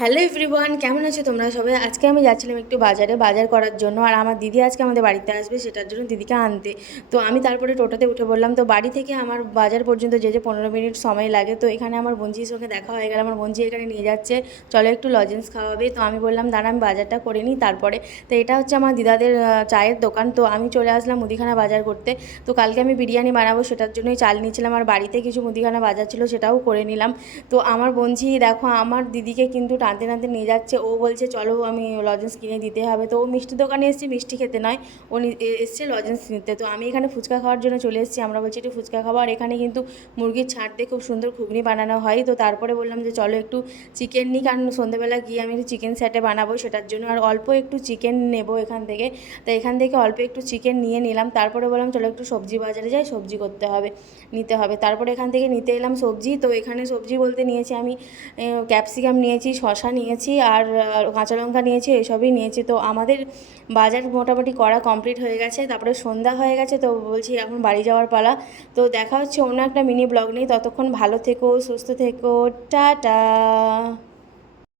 Hello everyone, কেমন আছো তোমরা সবাই? আজকে আমি যাচ্ছিলাম একটু বাজারে বাজার করার জন্য। আর আমার দিদি আজকে আমাদের বাড়িতে আসবে, সেটার জন্য দিদিকে আনতে। তো আমি তারপরে টোটোতে উঠে পড়লাম। তো বাড়ি থেকে আমার বাজার পর্যন্ত যে 15 মিনিট সময় লাগে। তো এখানে আমার বোনঝির সঙ্গে দেখা হয়ে গেল। আমার বোনঝি এখানে নিয়ে যাচ্ছে, চলো একটু লজেন্স খাওয়াবে। তো আমি বললাম দাঁড়া, আমি বাজারটা করে নিই তারপরে। তো এটা হচ্ছে আমার দিদাদের চায়ের দোকান। তো আমি চলে আসলাম মুদিখানা বাজার করতে। তো কালকে আমি বিরিয়ানি বানাবো, সেটার জন্যই চাল নিয়েছিলাম। আর বাড়িতে কিছু মুদিখানা বাজার ছিল, সেটাও করে নিলাম। তো আমার বোনঝি দেখো আমার দিদিকে কিন্তু টানতে টানতে নিয়ে যাচ্ছে। ও বলছে চলো, আমি লজেন্স কিনে দিতে হবে। তো ও মিষ্টি দোকানে এসেছে, মিষ্টি খেতে নয়, ও এসছে লজেন্স নিতে। তো আমি এখানে ফুচকা খাওয়ার জন্য চলে এসেছি। আমরা বলছি একটু ফুচকা খাবো। আর এখানে কিন্তু মুরগির ছাড় দিয়ে খুব সুন্দর ঘুগনি বানানো হয়। তো তারপরে বললাম যে চলো একটু চিকেন নিই, কারণ সন্ধ্যেবেলা গিয়ে আমি একটু চিকেন স্যাটে বানাবো, সেটার জন্য। আর অল্প একটু চিকেন নেবো এখান থেকে। তো এখান থেকে অল্প একটু চিকেন নিয়ে নিলাম। তারপরে বললাম চলো একটু সবজি বাজারে যাই, সবজি করতে হবে, নিতে হবে। তারপরে এখান থেকে নিতে এলাম সবজি। তো এখানে সবজি বলতে নিয়েছি আমি ক্যাপসিকাম নিয়েছি, শসা নিয়েছি, আর কাঁচা লঙ্কা নিয়েছি, এসবই নিয়েছি। তো আমাদের বাজার মোটামুটি করা কমপ্লিট হয়ে গেছে। তারপরে সন্ধ্যা হয়ে গেছে, তো বলছি এখন বাড়ি যাওয়ার পালা। তো দেখা হচ্ছে অন্য একটা মিনি ব্লগ নিয়ে। ততক্ষণ ভালো থেকো, সুস্থ থেকো, টাটা।